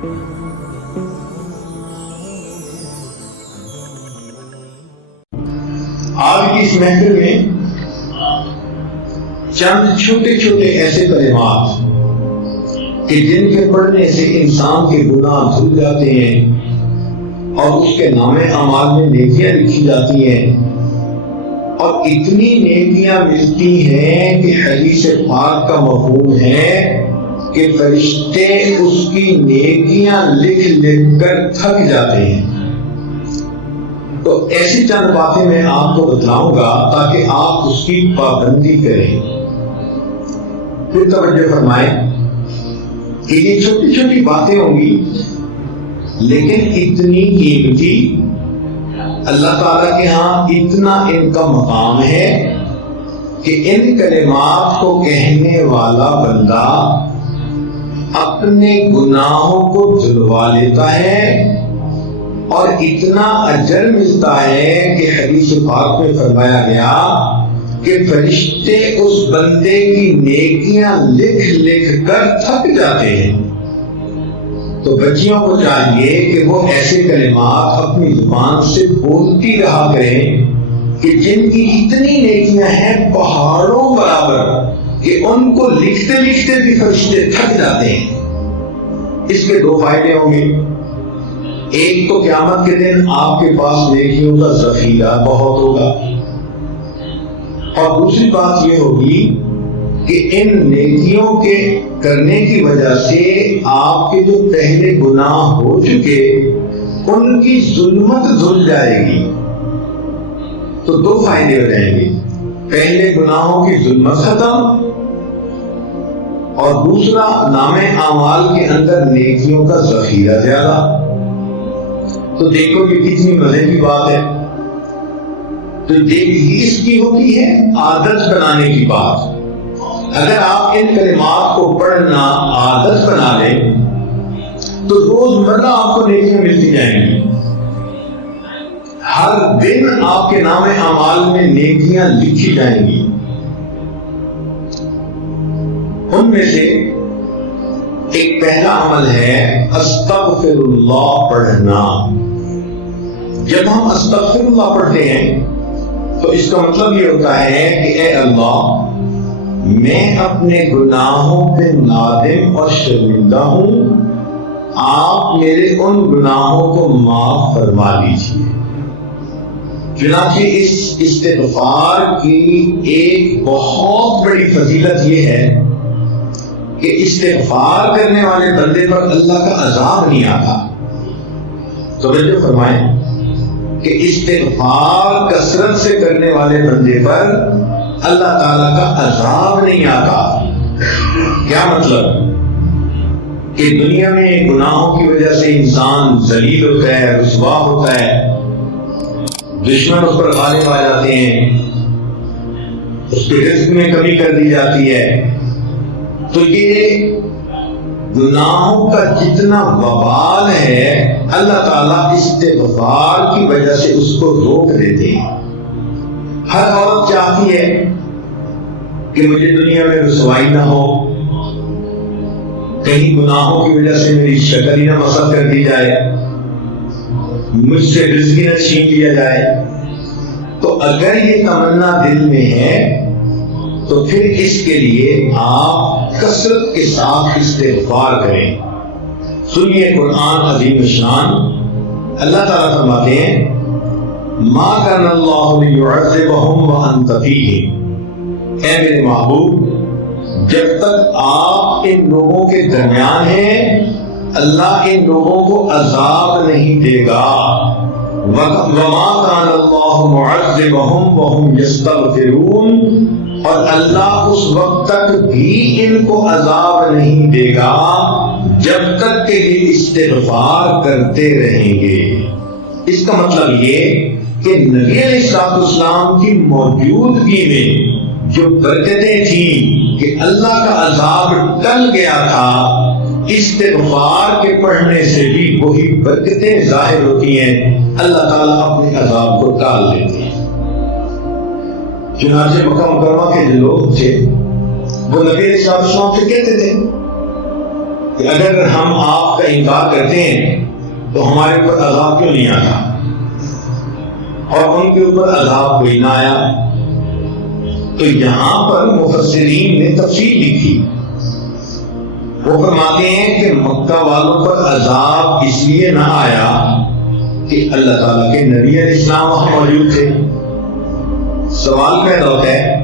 آج کی اس محفل میں چند چھوٹے چھوٹے ایسے کلمات کہ جن کے پڑھنے سے انسان کے گناہ دھل جاتے ہیں اور اس کے نام اعمال میں نیکیاں لکھی جاتی ہیں، اور اتنی نیکیاں ملتی ہیں کہ حدیث پاک کا مفہوم ہے کہ فرشتے اس کی نیکیاں لکھ لکھ کر تھک جاتے ہیں۔ تو ایسی چند باتیں میں آپ کو بتلاؤں گا تاکہ آپ اس کی پابندی کریں۔ پھر توجہ فرمائیں کہ یہ چھوٹی چھوٹی باتیں ہوں گی لیکن اتنی قیمتی، اللہ تعالیٰ کے ہاں اتنا ان کا مقام ہے کہ ان کلمات کو کہنے والا بندہ اپنے گناہوں کو دھلوا لیتا ہے اور اتنا اجر ملتا ہے کہ حدیث پاک میں فرمایا گیا کہ فرشتے اس بندے کی نیکیاں لکھ لکھ کر تھک جاتے ہیں۔ تو بچیوں کو چاہیے کہ وہ ایسے کلمات اپنی زبان سے بولتی رہا کریں کہ جن کی اتنی نیکیاں ہیں پہاڑوں برابر کہ ان کو لکھتے لکھتے بھی فرشتے تھک جاتے ہیں۔ اس کے دو فائدے ہوں گے۔ ایک تو قیامت کے دن آپ کے پاس نیکیوں کا ذخیرہ بہت ہوگا، اور دوسری بات یہ ہوگی کہ ان نیکیوں کے کرنے کی وجہ سے آپ کے جو پہلے گناہ ہو چکے ان کی ظلمت دھل جائے گی۔ تو دو فائدے ہو جائیں گے، پہلے گناہوں کی ظلمت ختم، اور دوسرا نام اعمال کے اندر نیکیوں کا ذخیرہ زیادہ۔ تو دیکھو یہ کتنی مزے کی بات ہے۔ تو اس کی ہوتی ہے عادت بنانے کی بات۔ اگر آپ ان کلمات کو پڑھنا عادت بنا لیں تو روزمرہ آپ کو نیکیاں ملتی جائیں گی۔ ہر دن آپ کے نام اعمال میں نیکیاں لکھی جائیں گی۔ ان میں سے ایک پہلا عمل ہے استغفر اللہ پڑھنا۔ جب ہم استغفر اللہ پڑھتے ہیں تو اس کا مطلب یہ ہوتا ہے کہ اے اللہ، میں اپنے گناہوں پہ نادم اور شرمندہ ہوں، آپ میرے ان گناہوں کو معاف فرما لیجیے۔ چنانچہ اس استغفار کی ایک بہت بڑی فضیلت یہ ہے کہ استغفار کرنے والے بندے پر اللہ کا عذاب نہیں آتا۔ توجہ فرمائیں کہ استغفار کثرت سے کرنے والے بندے پر اللہ تعالیٰ کا عذاب نہیں آتا۔ کیا مطلب؟ کہ دنیا میں گناہوں کی وجہ سے انسان ذلیل ہوتا ہے، رسوا ہوتا ہے، دشمن اس پر غالب آ جاتے ہیں، اس کے رزق میں کمی کر دی جاتی ہے۔ تو یہ گناہوں کا جتنا وبال ہے اللہ تعالیٰ استغفار کی وجہ سے اس کو روک دیتے ہیں۔ ہر عورت چاہتی ہے کہ مجھے دنیا میں رسوائی نہ ہو، کہیں گناہوں کی وجہ سے میری شکل ہی نہ مسخ کر دی جائے، مجھ سے رزق نہ چھین لیا جائے۔ تو اگر یہ تمنا دل میں ہے تو پھر اس کے لیے آپ کثرت کے ساتھ استغفار کریں۔ سنیے قرآن عظیم الشان، اللہ تعالیٰ فرماتے ہیں ما کان اللہ لیعذبہم وانت فیہم، اے میرے محبوب جب تک آپ ان لوگوں کے درمیان ہیں اللہ ان لوگوں کو عذاب نہیں دے گا۔ وما کان اللہ معذبہم وہم یستغفرون، اور اللہ اس وقت تک بھی ان کو عذاب نہیں دے گا جب تک کہ یہ استغفار کرتے رہیں گے۔ اس کا مطلب یہ کہ نبی علیہ السلام کی موجودگی میں جو برکتیں تھیں کہ اللہ کا عذاب ٹل گیا تھا، استغفار کے پڑھنے سے بھی وہی برکتیں ظاہر ہوتی ہیں، اللہ تعالیٰ اپنے عذاب کو ٹال لیتے ہیں۔ چنانچہ مکہ مکرمہ کے جو لوگ تھے وہ نبی علیہ السلام سے کہتے تھے کہ اگر ہم آپ کا انکار کرتے ہیں تو ہمارے اوپر عذاب کیوں نہیں آتا، اور ان کے اوپر عذاب کوئی نہ آیا۔ تو یہاں پر مفسرین نے تفصیل لکھی، وہ فرماتے ہیں کہ مکہ والوں پر عذاب اس لیے نہ آیا کہ اللہ تعالیٰ کے نبی علیہ السلام وہاں موجود تھے۔ سوال پیدا ہوتا ہے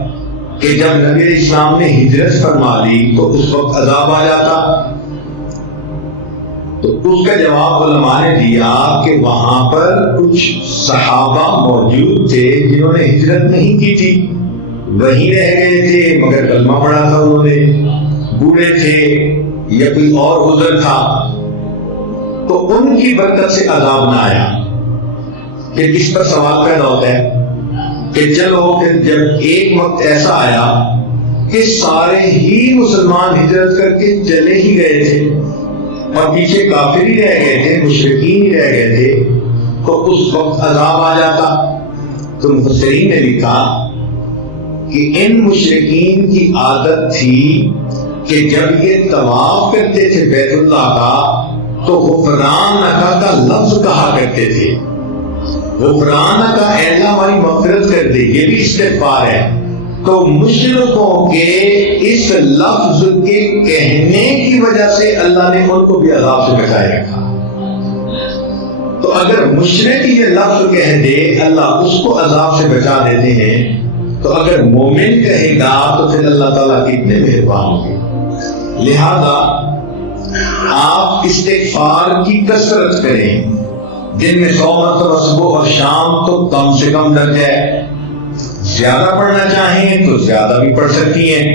کہ جب نبی علیہ السلام نے ہجرت فرما لی تو اس وقت عذاب آ جاتا؟ تو اس کا جواب علماء نے دیا کہ وہاں پر کچھ صحابہ موجود تھے جنہوں نے ہجرت نہیں کی تھی، وہیں رہ گئے تھے مگر کلمہ پڑھا تھا انہوں نے، بوڑھے تھے یا کوئی اور عذر تھا، تو ان کی برکت سے عذاب نہ آیا۔ پھر اس پر سوال پیدا ہوتا ہے کہ چلو پھر جب ایک وقت ایسا آیا کہ سارے ہی مسلمان ہجرت کر کے چلے ہی گئے تھے اور پیچھے کافر ہی رہ گئے تھے، مشرکین ہی رہ گئے تھے، تو اس وقت عذاب آ جاتا؟ تو مفسرین نے لکھا کہ ان مشرکین کی عادت تھی کہ جب یہ طواف کرتے تھے بیت اللہ کا تو غفرانک کا لفظ کہا کرتے تھے، غفرانک، اے اللہ ہماری مغفرت کر دے، یہ بھی استغفار ہے۔ تو مشرکوں کے اس لفظ کے کہنے کی وجہ سے اللہ نے ان کو بھی عذاب سے بچائے رکھا۔ تو اگر مشرک یہ لفظ کہہ دے اللہ اس کو عذاب سے بچا دیتے ہیں، تو اگر مومن کہے گا تو پھر اللہ تعالیٰ کتنے مہربان ہوں گے۔ لہذا آپ استغفار کی کثرت کریں، دن میں 100 مرتبہ صبح اور شام تو کم سے کم درجہ ہے، زیادہ پڑھنا چاہیں تو زیادہ بھی پڑھ سکتی ہیں،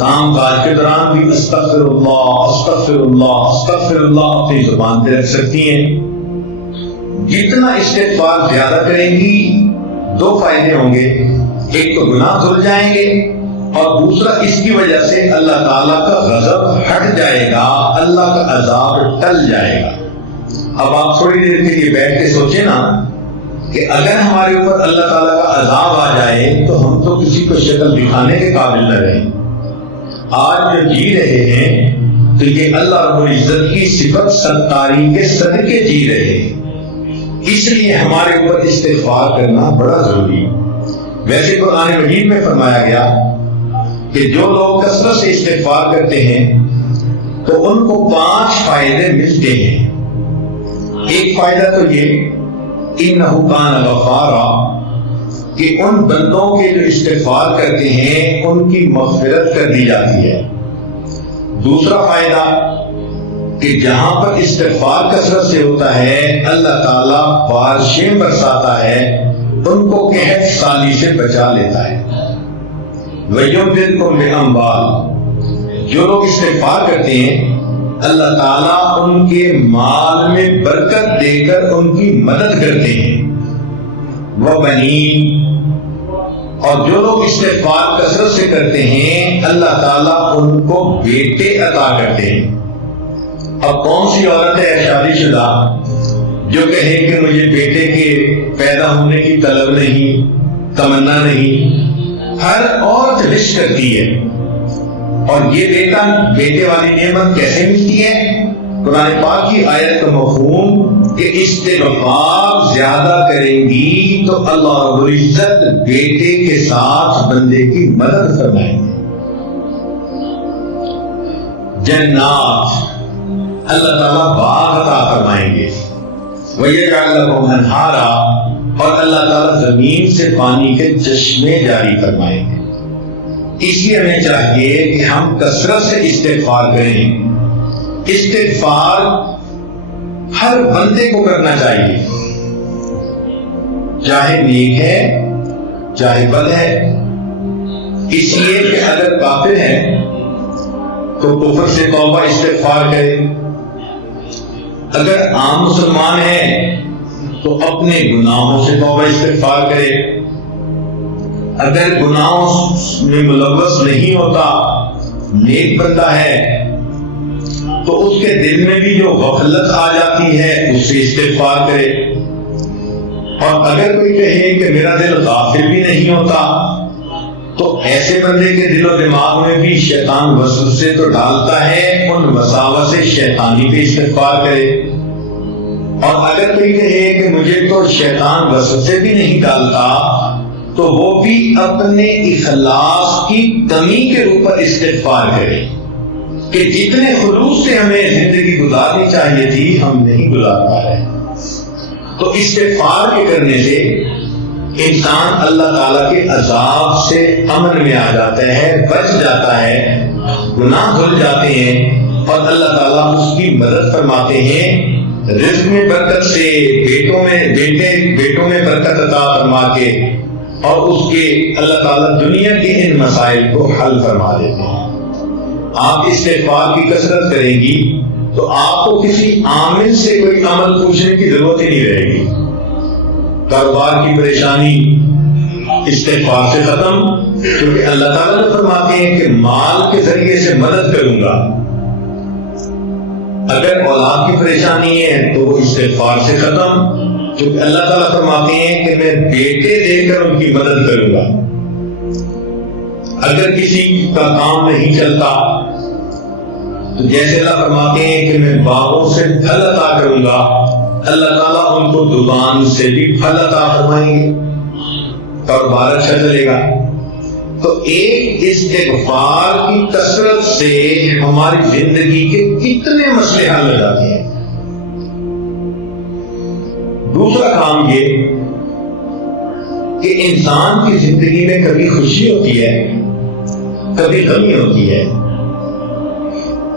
کام کاج کے دوران بھی استغفر اللہ استغفر اللہ استغفر اللہ اپنی زبان پہ رکھ سکتی ہیں۔ جتنا استغفار زیادہ کریں گی 2 فائدے ہوں گے، ایک تو گناہ دھل جائیں گے، اور دوسرا اس کی وجہ سے اللہ تعالیٰ کا غضب ہٹ جائے گا، اللہ کا عذاب ٹل جائے گا۔ اب آپ تھوڑی دیر کے لیے بیٹھ کے سوچیں نا کہ اگر ہمارے اوپر اللہ تعالیٰ کا عذاب آ جائے تو ہم تو کسی کو شکل دکھانے کے قابل نہ رہیں۔ آج جو جی رہے ہیں تو یہ اللہ رب العزت کی صفت ستاری کے صدقے جی رہے ہیں، اس لیے ہمارے اوپر استغفار کرنا بڑا ضروری ہے۔ ویسے قرآن مجید میں فرمایا گیا کہ جو لوگ کثرت سے استغفار کرتے ہیں تو ان کو 5 فائدے ملتے ہیں۔ ایک فائدہ تو یہ انہ کان غفارا، کہ ان بندوں کے جو استغفار کرتے ہیں ان کی مغفرت کر دی جاتی ہے۔ دوسرا فائدہ کہ جہاں پر استغفار کثرت سے ہوتا ہے اللہ تعالیٰ بارشیں برساتا ہے، ان کو قحط سالی سے بچا لیتا ہے۔ وَيُمْدِدْكُم بِأَمْوَالٍ، جو لوگ استغفار کرتے ہیں اللہ تعالیٰ ان کے مال میں برکت دے کر ان کی مدد کرتے ہیں۔ وَبَنِينَ، اور جو لوگ استغفار کثرت سے کرتے ہیں اللہ تعالیٰ ان کو بیٹے عطا کرتے ہیں۔ اب کون سی عورت ہے شادی شدہ جو کہے کہ مجھے بیٹے کے پیدا ہونے کی طلب نہیں، تمنا نہیں؟ ہر عورت وش کرتی ہے، اور یہ بیٹے والی نعمت کیسے ملتی ہے؟ قرآن پاک کی آیت کا مفہوم کہ استغفار زیادہ کریں گی تو اللہ رب العزت بیٹے کے ساتھ بندے کی مدد فرمائیں گے۔ جنات، اللہ تعالیٰ باغ عطا فرمائیں گے۔ وَيَجْعَلْ لَكُمْ أَنْهَارًا، اور اللہ تعالیٰ زمین سے پانی کے چشمے جاری فرمائیں گے۔ اس لیے ہمیں چاہیے کہ ہم کثرت سے استغفار کریں۔ استغفار ہر بندے کو کرنا چاہیے، چاہے نیک ہے چاہے بد ہے، اس لیے کہ اگر کافر ہے تو کفر سے توبہ استغفار کرے، اگر عام مسلمان ہے تو اپنے گناہوں سے توبہ استغفار کرے، اگر گناہوں میں ملوث نہیں ہوتا، نیک بندہ ہے، تو اس کے دل میں بھی جو غفلت آ جاتی ہے اس سے استغفار کرے۔ اور اگر کوئی کہے کہ میرا دل غافل بھی نہیں ہوتا تو ایسے بندے کے دل و دماغ میں بھی شیطان وسوسے تو ڈالتا ہے، ان وساوس شیطانی پہ استغفار کرے۔ اور اگر کوئی کہے کہ مجھے تو شیطان وسوسے بھی نہیں ڈالتا، تو وہ بھی اپنے اخلاص کی کمی کے اوپر استغفار کرے کہ جتنے خلوص سے ہمیں زندگی گزارنی چاہیے تھی ہم نہیں گزار پا رہے۔ تو استغفار کے کرنے سے انسان اللہ تعالیٰ کے عذاب سے امن میں آ جاتا ہے، بچ جاتا ہے، گناہ دھل جاتے ہیں، اور اللہ تعالیٰ اس کی مدد فرماتے ہیں، رزق میں برکت سے، بیٹوں میں برکت عطا فرما کے، اور اس کے اللہ تعالیٰ دنیا کے ان مسائل کو حل فرما دیتے ہیں۔ آپ استغفار کی کثرت کریں گی تو آپ کو کسی عامل سے کوئی عمل پوچھنے کی ضرورت ہی نہیں رہے گی۔ کاروبار کی پریشانی استغفار سے ختم، کیونکہ اللہ تعالیٰ نے فرماتے ہیں کہ مال کے ذریعے سے مدد کروں گا۔ اگر اولاد کی پریشانی ہے تو وہ استغفار سے ختم، کیونکہ اللہ تعالیٰ فرماتے ہیں کہ میں بیٹے دے کر ان کی مدد کروں گا۔ اگر کسی کا کام نہیں چلتا تو جیسے اللہ فرماتے ہیں کہ میں باغوں سے پھل عطا کروں گا، اللہ تعالیٰ ان کو زبان سے بھی پھل عطا فرمائیں گے، کاروبار اچھا چلے گا۔ تو ایک استغفار کی کثرت سے ہماری زندگی کے کتنے مسئلے حل ہو جاتے ہیں۔ دوسرا کام یہ کہ انسان کی زندگی میں کبھی خوشی ہوتی ہے، کبھی غمی ہوتی ہے،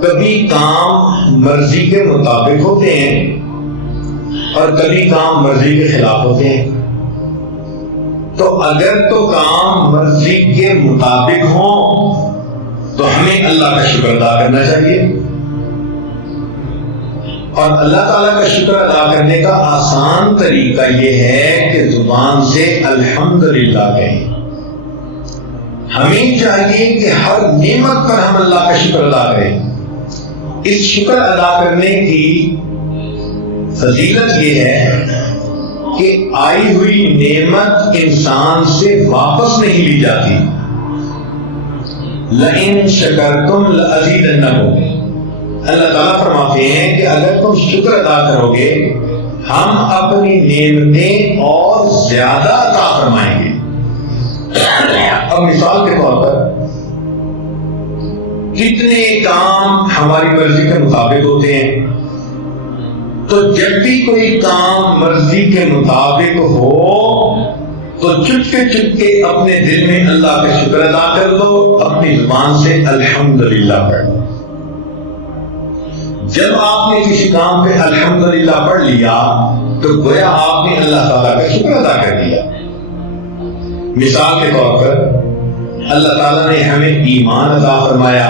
کبھی کام مرضی کے مطابق ہوتے ہیں اور کبھی کام مرضی کے خلاف ہوتے ہیں۔ تو اگر تو کام مرضی کے مطابق ہوں تو ہمیں اللہ کا شکر ادا کرنا چاہیے، اور اللہ تعالیٰ کا شکر ادا کرنے کا آسان طریقہ یہ ہے کہ زبان سے الحمدللہ کہیں۔ ہمیں چاہیے کہ ہر نعمت پر ہم اللہ کا شکر ادا کریں۔ اس شکر ادا کرنے کی فضیلت یہ ہے کہ آئی ہوئی نعمت انسان سے واپس نہیں لی جاتی۔ لئن شکرتم لأزیدنکم، اللہ تعالیٰ فرماتے ہیں کہ اگر تم شکر ادا کرو گے ہم اپنی نعمتیں اور زیادہ عطا فرمائیں گے۔ اب مثال کے طور پر کتنے کام ہماری مرضی کے مطابق ہوتے ہیں، تو جب بھی کوئی کام مرضی کے مطابق ہو تو چپکے چپکے اپنے دل میں اللہ کا شکر ادا کر دو، اپنی زبان سے الحمدللہ پڑھ دو۔ جب آپ نے کسی کام پہ الحمدللہ پڑھ لیا تو گویا آپ نے اللہ تعالیٰ کا شکر ادا کر دیا۔ مثال کے طور پر اللہ تعالیٰ نے ہمیں ایمان عطا فرمایا،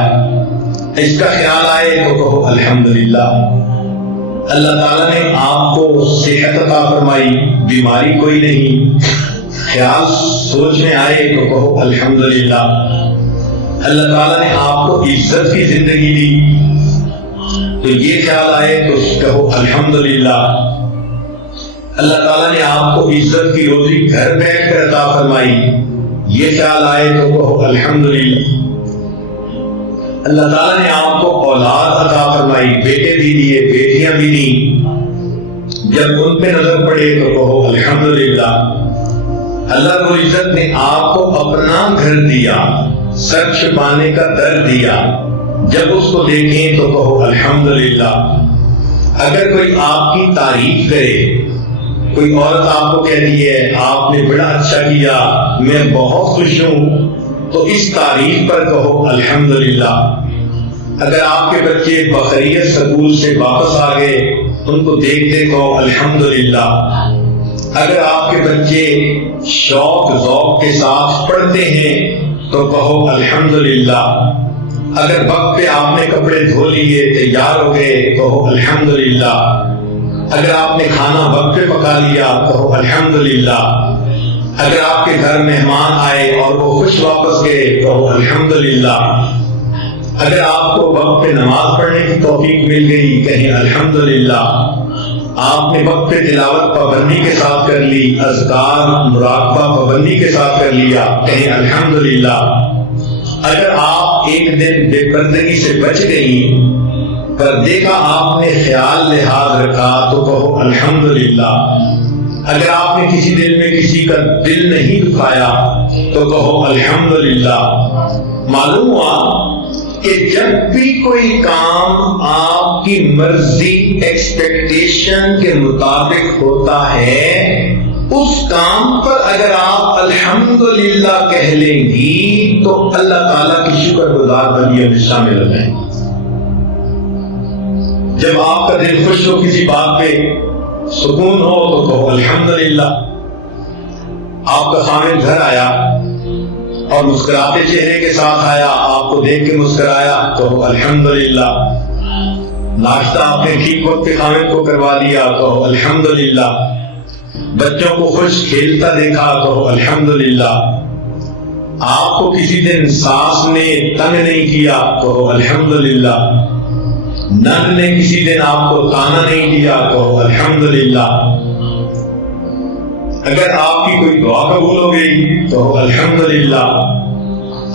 اس کا خیال آئے تو کہو الحمدللہ۔ اللہ تعالیٰ نے آپ کو صحت عطا فرمائی، بیماری کوئی نہیں، خیال سوچ میں آئے تو کہو الحمدللہ۔ اللہ تعالیٰ نے آپ کو عزت کی زندگی دی تو یہ خیال آئے تو کہو الحمدللہ۔ اللہ تعالیٰ نے آپ کو عزت کی روزی گھر بیٹھ کر عطا فرمائی، یہ خیال آئے تو کہو الحمدللہ۔ اللہ تعالیٰ نے آپ کو اولاد عطا فرمائی، بیٹے بھی دیے، بیٹیاں بھی دیں، جب ان پہ نظر پڑے تو کہو الحمدللہ۔ اللہ رب العزت نے آپ کو اپنا گھر دیا، سر چھپانے کا در دیا، جب اس کو دیکھیں تو کہو الحمدللہ۔ اگر کوئی آپ کی تعریف کرے، کوئی عورت آپ کو کہتی ہے آپ نے بڑا اچھا کیا، میں بہت خوش ہوں، تو اس تعریف پر کہو الحمدللہ۔ اگر آپ کے بچے بخیریت سکول سے واپس آ گئے، ان کو دیکھتے کہو الحمدللہ۔ اگر آپ کے بچے شوق ذوق کے ساتھ پڑھتے ہیں تو کہو الحمدللہ۔ اگر وقت پہ آپ نے کپڑے دھو لیے، تیار ہو گئے، کہو الحمدللہ۔ اگر آپ نے کھانا وقت پہ پکا لیا کہو الحمدللہ۔ اگر آپ کے گھر مہمان آئے اور وہ خوش واپس گئے کہو الحمدللہ۔ اگر آپ کو وقت پہ نماز پڑھنے کی توفیق مل گئی کہیں الحمدللہ۔ آپ نے وقت پہ تلاوت پابندی کے ساتھ کر لی، اذکار مراقبہ پابندی کے ساتھ کر لیا، کہیں الحمدللہ۔ اگر آپ ایک دن بے پردگی سے بچ گئی، پردے کا آپ نے خیال لحاظ رکھا تو کہو الحمدللہ۔ اگر آپ نے کسی دل میں کسی کا دل نہیں دکھایا تو کہو الحمدللہ۔ معلوم ہوا کہ جب بھی کوئی کام آپ کی مرضی ایکسپیکٹیشن کے مطابق ہوتا ہے، اس کام پر اگر آپ الحمدللہ کہہ لیں گی تو اللہ تعالیٰ کی شکر گزار بندیوں میں شامل ہو جائیں گے۔ جب آپ کا دل خوش ہو کسی بات پہ، سکون ہو تو کہو الحمدللہ۔ آپ کا خامن گھر آیا اور مسکراتے چہرے کے ساتھ آیا، آپ کو دیکھ کے مسکرایا تو الحمدللہ۔ ناشتہ آپ نے ٹھیک وقت پہ خامن کو کروا دیا تو الحمدللہ۔ بچوں کو خوش کھیلتا دیکھا تو الحمدللہ۔ آپ کو کسی دن ساس نے تنگ نہیں کیا تو الحمدللہ۔ نند نے کسی دن آپ کو تانا نہیں دیا تو الحمدللہ۔ اگر آپ کی کوئی دعا قبول ہو گئی تو الحمدللہ۔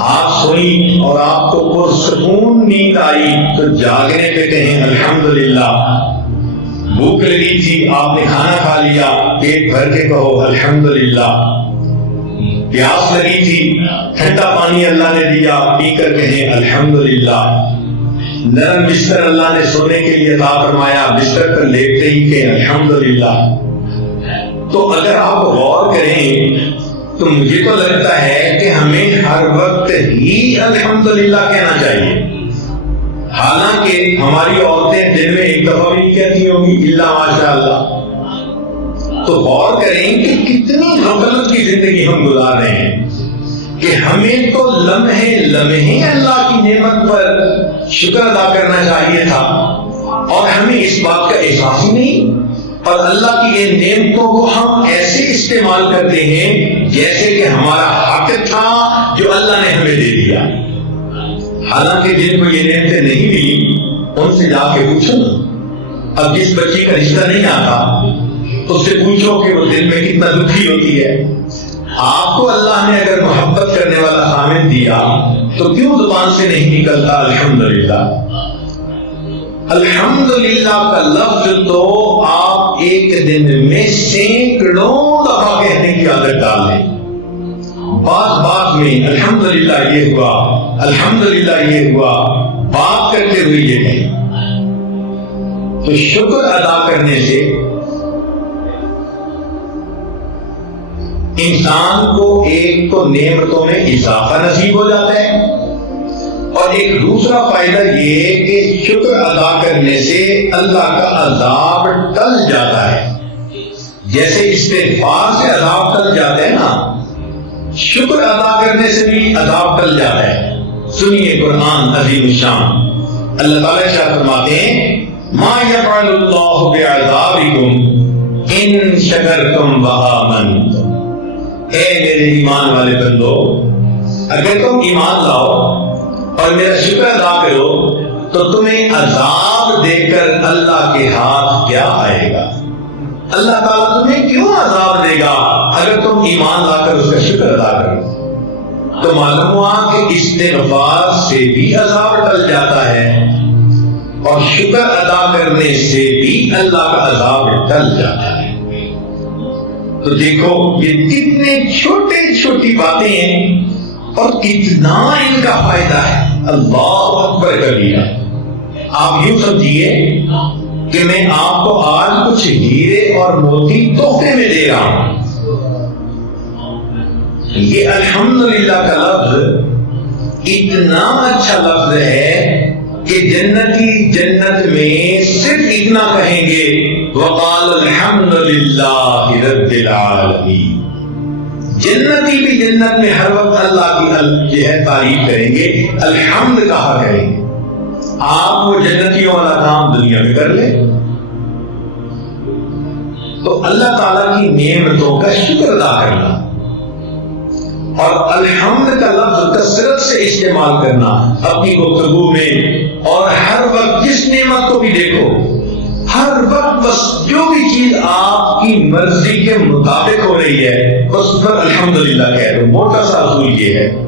آپ سوئی اور آپ کو پرسکون نیند آئی تو جاگنے پہ کہیں الحمدللہ۔ بھوک لگی تھی، آپ نے کھانا کھا لیا، پیٹ بھر کے کہو الحمدللہ۔ پیاس لگی تھی، ٹھنڈا پانی اللہ نے دیا، پی کر کہیں الحمدللہ۔ نرم بستر اللہ نے سونے کے لیے عطا فرمایا، بستر پر لیٹتے ہی کہ الحمدللہ۔ تو اگر آپ غور کریں تو مجھے تو لگتا ہے کہ ہمیں ہر وقت ہی الحمدللہ کہنا چاہیے، حالانکہ ہماری عورتیں دن میں ایک دفعہ بھی نہیں کہتی ہوں گی الا ماشاء اللہ۔ تو غور کریں کہ کتنی غفلت کی زندگی ہم گزار رہے ہیں کہ ہمیں تو لمحے لمحے اللہ کی نعمت پر شکر ادا کرنا چاہیے تھا، اور ہمیں اس بات کا احساس ہی نہیں، اور اللہ کی ان نعمتوں کو ہم ایسے استعمال کرتے ہیں جیسے کہ ہمارا حق تھا جو اللہ نے ہمیں دے دیا۔ حالانکہ جن کو یہ نعمتیں نہیں دی ان سے جا کے پوچھو نا۔ اب جس بچی کا رشتہ نہیں آتا اس سے پوچھو کہ وہ دل میں کتنا دکھی ہوتی ہے۔ آپ کو اللہ نے اگر محبت کرنے والا خامن دیا تو کیوں زبان سے نہیں نکلتا الحمدللہ؟ الحمدللہ کا لفظ تو آپ ایک دن میں سینکڑوں دفعہ کہنے کی عادت ڈال لیں۔ بات بات میں الحمدللہ یہ ہوا، الحمدللہ یہ ہوا، بات کرتے ہوئے یہ کہیں۔ تو شکر ادا کرنے سے انسان کو ایک تو نعمتوں میں اضافہ نصیب ہو جاتا ہے، اور ایک دوسرا فائدہ یہ کہ شکر ادا کرنے سے اللہ کا عذاب ٹل جاتا ہے۔ جیسے استغفار سے عذاب ٹل جاتا ہے نا، شکر ادا کرنے سے بھی عذاب ٹل جاتا ہے۔ سنیے قرآن عظیم الشان، اللہ تعالیٰ ارشاد فرماتے ہیں ما یفعل اللہ بعذابکم ان شکرتم وآمنتم۔ اے میرے ایمان والے بندو، اگر تم ایمان لاؤ اور میرا شکر ادا کرو تو تمہیں عذاب دے کر اللہ کے ہاتھ کیا آئے گا؟ اللہ تعالیٰ تمہیں کیوں عذاب دے گا اگر تم ایمان لا کر اس کا شکر ادا کرو؟ تو معلوم ہوا کہ استغفار سے بھی عذاب ٹل جاتا ہے، اور شکر ادا کرنے سے بھی اللہ کا عذاب ٹل جاتا ہے۔ تو دیکھو یہ کتنے چھوٹے چھوٹی باتیں ہیں اور کتنا ان کا فائدہ ہے۔ اللہ اکبر کبیرہ۔ آپ یوں سمجھیے کہ میں آپ کو آج کچھ ہیرے اور موتی تحفے میں دے رہا ہوں۔ یہ الحمدللہ کا لفظ اتنا اچھا لفظ ہے کہ جنتی جنت میں صرف اتنا کہیں گے وقال الحمدللہ رب العالمین۔ جنتی بھی جنت میں ہر وقت اللہ کی جو ہے تعریف کریں گے، الحمد کہا کریں گے۔ آپ وہ جنتیوں والا کام دنیا میں کر لیں تو اللہ تعالیٰ کی نعمتوں کا شکر ادا کرنا اور الحمد کا لفظ کثرت سے استعمال کرنا اپنی گفتگو میں، اور ہر وقت جس نعمت کو بھی دیکھو ہر وقت بس جو بھی چیز آپ کی مرضی کے مطابق ہو رہی ہے اس پر الحمدللہ کہہ دو. موٹا سا اصول یہ ہے